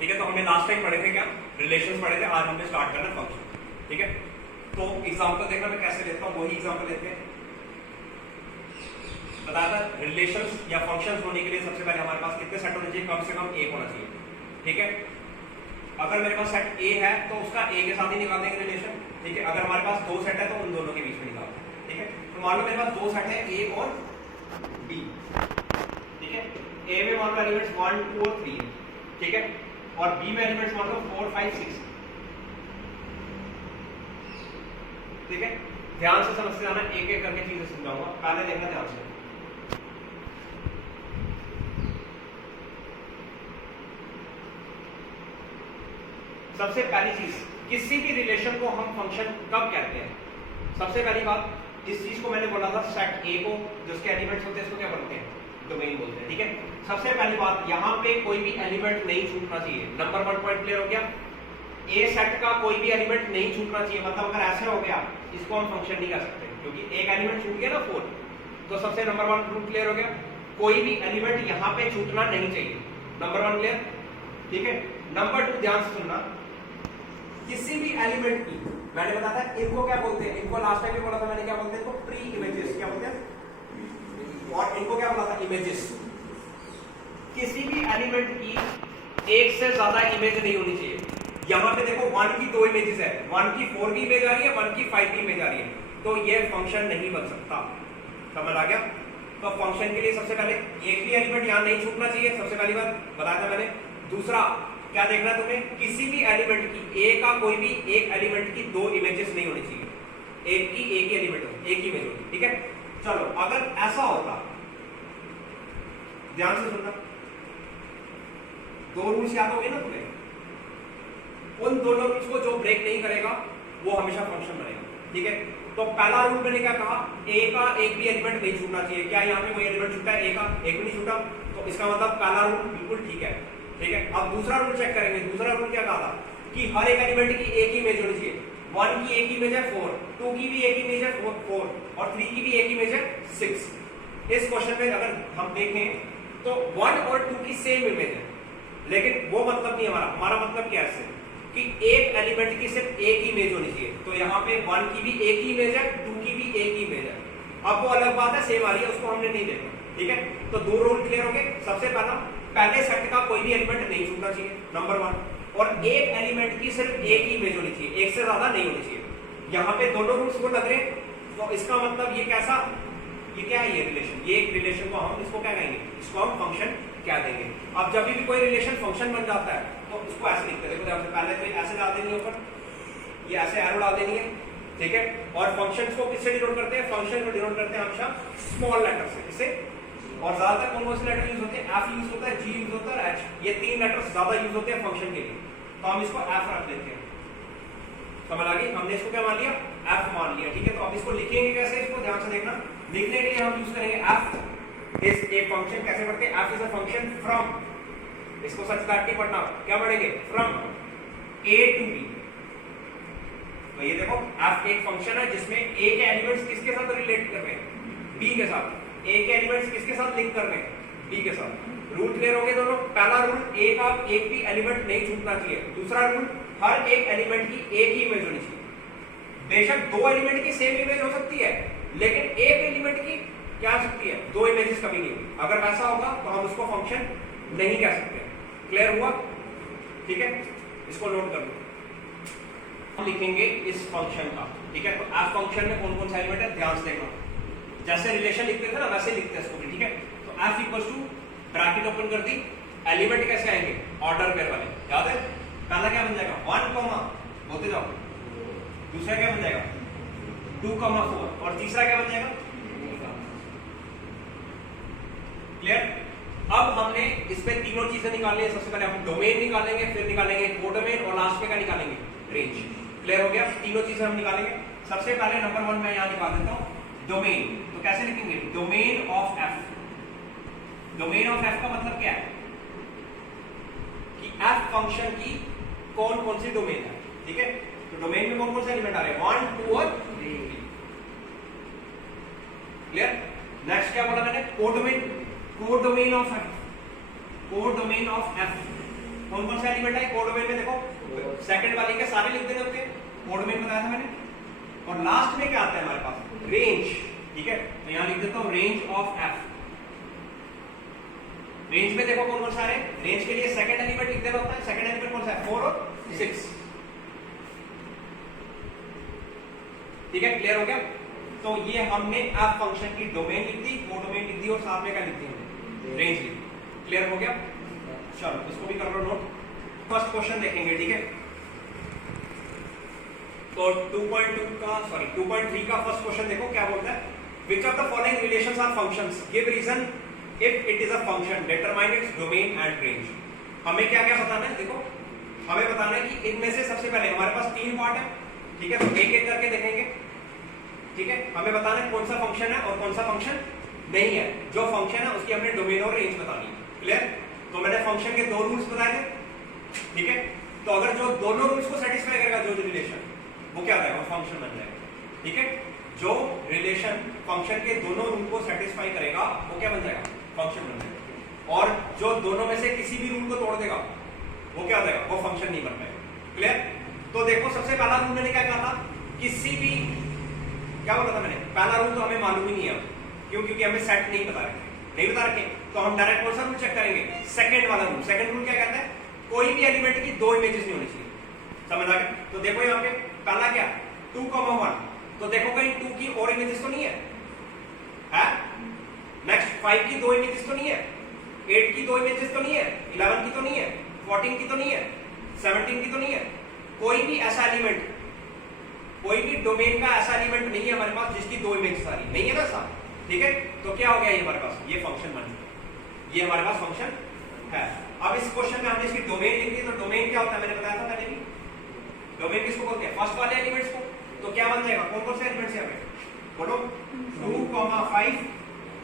ठीक है, तो हमने लास्ट टाइम पढ़े थे क्या, रिलेशंस पढ़े थे, आज हमने स्टार्ट करना फंक्शन। ठीक है, तो एग्जांपल देखना मैं कैसे लेता हूँ, वही एग्जांपल लेते हैं। बताया था रिलेशंस या फंक्शंस होने के लिए सबसे पहले हमारे पास कितने सेट होने चाहिए, कम से कम एक होना चाहिए। ठीक है, अगर मेरे पास सेट ए है तो उसका ए के साथ ही निकाल देंगे रिलेशन। ठीक है, अगर हमारे पास दो सेट है तो उन दोनों के बीच में निकाल देंगे। ठीक है, तो मान लो मेरे पास दो सेट है ए और बी। ठीक है, ए में मान लो एलिमेंट्स 1 2 और 3 है। ठीक है, और बी में एलिमेंट्स मान लो 4 5 6। ठीक है, ध्यान से समझते जाना, एक एक करके चीजें समझाऊंगा, पहले देखना ध्यान से। सबसे पहली चीज, किसी भी रिलेशन को हम फंक्शन कब कहते हैं? सबसे पहली बात, इस चीज को मैंने बोला था सेट ए को जिसके एलिमेंट्स होते हैं इसको क्या बोलते हैं, डोमेन बोलते हैं। ठीक है, सबसे पहली बात, यहां पे कोई भी एलिमेंट नहीं छूटना चाहिए। नंबर 1 पॉइंट क्लियर हो गया, ए सेट का कोई भी एलिमेंट नहीं छूटना चाहिए। मतलब अगर ऐसे हो गया इसको हम फंक्शन नहीं कह सकते, क्योंकि एक एलिमेंट छूट गया ना 4। तो सबसे नंबर 1 रूल क्लियर हो गया, कोई भी एलिमेंट यहां पे छूटना नहीं चाहिए। Number 1 clear. ठीक है, नंबर 2 ध्यान से सुनना, किसी भी एलिमेंट की, मैंने बताया था इनको क्या बोलते हैं, इनको लास्ट टाइम भी बोला था मैंने, क्या बोलते हैं इनको, प्री इमेजेस। क्या बोलते हैं, और इनको क्या बोला था, इमेजेस। किसी भी एलिमेंट की एक से ज्यादा इमेज नहीं होनी चाहिए। यहां पे देखो 1 की 2 इमेजेस है, 1 की 4 की इमेज आ रही है, 1 की 5 की इमेज आ रही है, तो ये फंक्शन नहीं बन सकता। समझ आ गया? तो फंक्शन के लिए सबसे पहले एक भी एलिमेंट यहां नहीं छूटना चाहिए, सबसे पहली बात बताया था मैंने। दूसरा क्या देखना है तुम्हें, किसी भी एलिमेंट की ए का कोई भी एक एलिमेंट की 2 इमेजेस नहीं होनी चाहिए, एक की एक ही एलिमेंट हो, एक ही इमेज होगी। ठीक है, चलो अगर ऐसा होता, ध्यान से सुनना, 2 रूल्स याद हो गए ना तुम्हें, उन दोनों रूल्स को जो ब्रेक नहीं करेगा वो हमेशा फंक्शन बनेगा। ठीक है, तो पहला रूल मैंने क्या कहा, ए का एक भी एलिमेंट नहीं छूटना चाहिए। क्या यहाँ पे कोई एलिमेंट छूटा है, ए का एक भी नहीं छूटा, तो इसका मतलब पहला रूल बिल्कुल ठीक है। ठीक है, अब दूसरा रूल चेक करेंगे। दूसरा रूल क्या कहा था कि हर एक एलिमेंट की एक ही इमेज होनी चाहिए। 1 की एक इमेज है 4, 2 की भी एक इमेज है 4 और 3 की भी एक इमेज है 6। इस क्वेश्चन में अगर हम देखें तो 1 और 2 की सेम इमेज है, लेकिन वो मतलब नहीं हमारा। हमारा मतलब क्या है कि एक एलिमेंट की सिर्फ एक ही इमेज होनी चाहिए। तो यहाँ पे 1 की भी एक ही इमेज है, 2 की भी एक ही इमेज है। अब वो अलग बात है, सेम आ रही है, उसको हमने नहीं देखा। ठीक है, तो 2 रूल क्लियर हो गए। सबसे पहले सेट का कोई भी एलिमेंट नहीं छूटना चाहिए, नंबर 1, और एक एलिमेंट की सिर्फ एक ही इमेज होनी चाहिए, एक से ज्यादा नहीं होनी चाहिए। यहाँ पे दोनों रूल्स को लग रहे हैं, तो इसका मतलब ये कैसा, ये क्या है, ये रिलेशन, ये एक रिलेशन को हम इसको क्या कहेंगे, इसको हम फंक्शन क्या देंगे। अब जब भी कोई रिलेशन फंक्शन बन जाता है तो इसको ऐसे लिखते हैं, देखो पहले तो ऐसे डाल देनी है ऊपर, ये ऐसे एरो डाल देनी है। ठीक है, और फंक्शंस को किससे डिनोट करते हैं, फंक्शन को डिनोट करते हैं हमेशा स्मॉल लेटर से, इससे। और ज्यादातर कौन से लेटर यूज होते हैं, एफ यूज होता है, जी यूज होता है, एच, ये 3 लेटर्स ज्यादा यूज होते हैं फंक्शन के लिए, तो हम इसको एफ रख लेते हैं। समझ आ गई, हमने इसको क्या मान लिया, एफ मान लिया। ठीक है, तो अब इसको लिखेंगे कैसे, इसको ध्यान से देखना। लिखने के लिए हम यूज करेंगे एफ इज ए फंक्शन। कैसे पढ़ते हैं, F is a function from, इसको सच काट के पढ़ना, क्या पढ़ेंगे, फ्रॉम ए टू बी। तो ये देखो एफ एक फंक्शन है जिसमें ए के एलिमेंट्स किसके साथ रिलेट कर रहे हैं, बी के साथ। ए के एलिमेंट्स किसके साथ लिंक कर रहे हैं, बी के साथ। रूल क्लियर हो गए दोनों। पहला रूल, ए का एक भी एलिमेंट नहीं छूटना चाहिए। दूसरा रूल, हर एक एलिमेंट की एक ही इमेज होनी चाहिए। बेशक 2 एलिमेंट की सेम इमेज हो सकती है, लेकिन एक एलिमेंट की क्या हो सकती है, 2 इमेजेस कभी नहीं। अगर वैसा होगा तो हम उसको फंक्शन नहीं कह सकते। क्लियर हुआ? ठीक है, इसको नोट कर लो। हम लिखेंगे इस फंक्शन का। ठीक है, तो एफ फंक्शन में कौन कौन सा एलिमेंट है, ध्यान से देखना। जैसे रिलेशन लिखते थे ना वैसे लिखते हैं इसको भी। ठीक है, तो F equal to, bracket open कर दी, एलिमेंट कैसे आएंगे, ऑर्डर पेयर वाले, याद है। पहला क्या बन जाएगा, 1, बोलते जाओ। दूसरा क्या बन जाएगा, 2, 4, और तीसरा क्या बन जाएगा। क्लियर? अब हमने इसमें तीनों चीजें निकालनी है। सबसे पहले हम डोमेन निकालेंगे, फिर निकालेंगे कोडोमेन, और लास्ट में क्या निकालेंगे, रेंज। क्लियर हो गया? तीनों चीजें हम निकालेंगे। सबसे पहले नंबर 1 मैं यहां निकाल देता हूं, डोमेन। तो कैसे लिखेंगे, domain of F. Domain of F का मतलब क्या है कि एफ फंक्शन की कौन कौन सी डोमेन है। ठीक है, तो डोमेन में कौन कौन से एलिमेंट आ रहे हैं, 1, 2 और 3। क्लियर? नेक्स्ट क्या बोला मैंने, codomain. Codomain of F, codomain of F कौन कौन सा एलिमेंट है कोडोमेन में? देखो सेकंड वाले के सारे लिख देने होते हैं, कोडोमेन बताया था मैंने। और लास्ट में क्या आता है हमारे पास? रेंज। ठीक है, तो यहां लिख देता हूं रेंज ऑफ एफ। रेंज में देखो कौन कौन सा है, रेंज के लिए सेकंड एलिमेंट लिख देना होता है। सेकंड एलिमेंट कौन सा है? 4 और 6। ठीक है, क्लियर हो गया? तो ये हमने एफ फंक्शन की डोमेन लिख दी, कोडोमेन लिख दी और साथ में क्या लिख दी हमने? रेंज लिख दी। क्लियर हो गया? चलो इसको भी कर लो नोट। फर्स्ट क्वेश्चन देखेंगे, ठीक है? तो 2.3 का फर्स्ट क्वेश्चन देखो क्या बोलता है। Which of the following relations are functions? Give reason if it is a function. Determine its domain and range. हमें क्या क्या बताना है? देखो हमें बताना है कि इनमें से सबसे पहले हमारे पास 3 पार्ट है, ठीक है? तो एक एक करके देखेंगे, ठीक है? हमें बताना है कौन सा फंक्शन है और कौन सा फंक्शन नहीं है। जो फंक्शन है उसकी हमने डोमेन और रेंज बतानी है। क्लियर? तो मैंने फंक्शन के 2 रूल्स बताए थे, ठीक है? तो अगर जो दोनों रूल्स को सेटिस्फाई करेगा जो रिलेशन, वो क्या रहेगा? वो फंक्शन बन जाएगा। ठीक है, जो रिलेशन फंक्शन के दोनों रूल को सेटिस्फाई करेगा वो क्या बन जाएगा? फंक्शन बन जाएगा। और जो दोनों में से किसी भी रूल को तोड़ देगा वो क्या हो जाएगा? वो फंक्शन नहीं बन पाएगा। क्लियर? तो देखो सबसे पहला रूल मैंने क्या कहा था? किसी भी, क्या बोला था मैंने? पहला रूल तो हमें मालूम ही नहीं है, क्यों? क्योंकि हमें सेट नहीं बता रखे, नहीं बता रखे, तो हम डायरेक्ट कौन सा रूल चेक करेंगे? सेकंड वाला रूल। सेकंड रूल क्या कहता है? कोई भी एलिमेंट की 2 इमेजेस नहीं होनी चाहिए। समझ आ गया? तो देखो यहाँ पे पहला क्या? 2,1। तो देखो कहीं 2 की और इमेजेस तो नहीं है? नेक्स्ट 5 की 2 इमेजेस तो नहीं है? 8 की 2 इमेजेस तो नहीं है? 11 की तो नहीं है? 14 की तो नहीं है? 17 की तो नहीं है? कोई भी ऐसा एलिमेंट, कोई भी डोमेन का ऐसा एलिमेंट नहीं है हमारे पास जिसकी 2 इमेजेस आ रही नहीं है ना साहब? ठीक है, तो क्या हो गया ये हमारे पास? ये फंक्शन बन गया, ये हमारे पास फंक्शन है। अब इस क्वेश्चन में हमने इसकी डोमेन लिख दी, तो डोमेन क्या होता है मैंने बताया था पहले भी। डोमेन किसको बोलते हैं? फर्स्ट वाले एलिमेंट्स को। तो क्या बन जाएगा? कौन कौन से एलिमेंट्स यहाँ पे बोलो? 2, 5,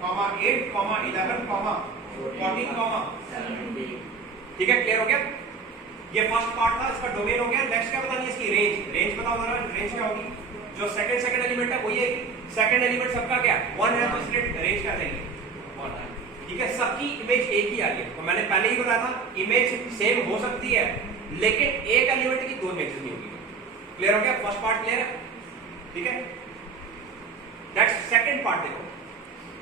8, 11, 14, 17। ठीक है, क्लियर हो गया? ये फर्स्ट पार्ट था, इसका डोमेन हो गया। नेक्स्ट क्या बतानी है? इसकी रेंज। रेंज बताओ जरा, रेंज क्या होगी? जो सेकंड एलिमेंट है वही है। सेकंड एलिमेंट सबका क्या? 1 है, तो इसलिए रेंज क्या चाहिए? 1 है। ठीक है, सबकी इमेज एक ही आ रही है। तो मैंने पहले ही बताया था इमेज सेम हो सकती है लेकिन एक एलिमेंट की 2 इमेजेस नहीं होगी। क्लियर हो गया? फर्स्ट पार्ट क्लियर है? ठीक है, नेक्स्ट सेकंड पार्ट देखो।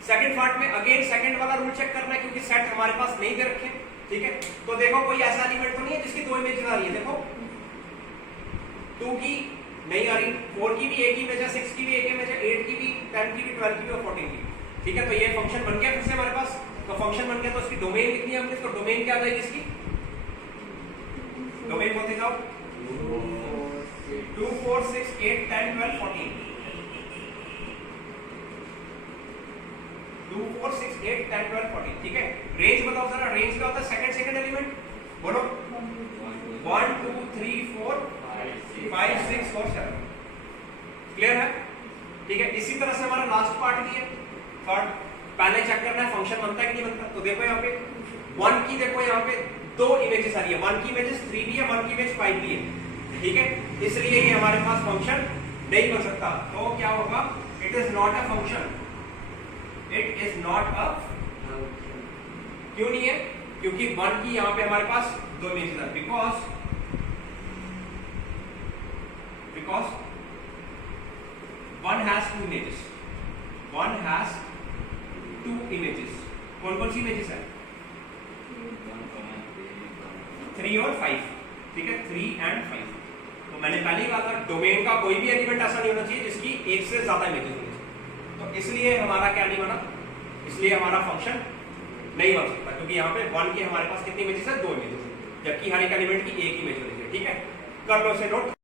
सेकंड पार्ट में अगेन सेकंड वाला रूल चेक करना है, क्योंकि सेट हमारे पास नहीं दे रखे। ठीक है, तो देखो कोई ऐसा एलिमेंट तो नहीं है जिसकी 2 इमेजेस आ रही है। देखो 2 की नहीं आ रही, 4 की भी एक ही इमेज है, 6 की भी एक इमेज है, 8 की भी, 10 की भी, 12 की भी और 14 की। ठीक है, तो ये फंक्शन बन गया फिर से हमारे पास। तो फंक्शन बन गया तो इसकी डोमेन लिखनी है हमने। तो डोमेन क्या आ जाएगी इसकी? डोमेन बोलते जाओ 2, 4, 6, 8, 10, 12, 14। 2, 4, 6, 8, 10, 12, 14। ठीक है, रेंज बताओ जरा। रेंज क्या होता है? सेकंड एलिमेंट बोलो। 1, 2, 3, 4, 5, 6 और 7। क्लियर है? ठीक है, इसी तरह से हमारा लास्ट पार्ट भी है, थर्ड। पहले चेक करना है फंक्शन बनता है कि नहीं बनता। तो देखो यहाँ पे 1 की, देखो यहाँ पे 2 इमेजेस आ रही है। 1 की इमेजेस 3 भी है, 1 की इमेज 5 भी है। ठीक है, इसलिए ये हमारे पास फंक्शन नहीं बन सकता। तो क्या होगा? It is not a function. It is not a, क्यों नहीं है? क्योंकि 1 की यहां पे हमारे पास 2 इमेजेस है। Because 1 has 2 images. 1 has 2 images. कौन कौन सी इमेजेस है? 3 और 5। ठीक है, 3 and 5। तो मैंने पहले ही कहा था डोमेन का कोई भी एलिमेंट ऐसा नहीं होना चाहिए जिसकी एक से ज्यादा इमेजेस होनी चाहिए। तो इसलिए हमारा क्या नहीं बना? इसलिए हमारा फंक्शन नहीं बन सकता, क्योंकि यहाँ पे 1 की हमारे पास कितनी इमेजेस है? 2 इमेजेस, जबकि हर एक एलिमेंट की एक इमेज होनी चाहिए। ठीक है, कर लो इसे नोट।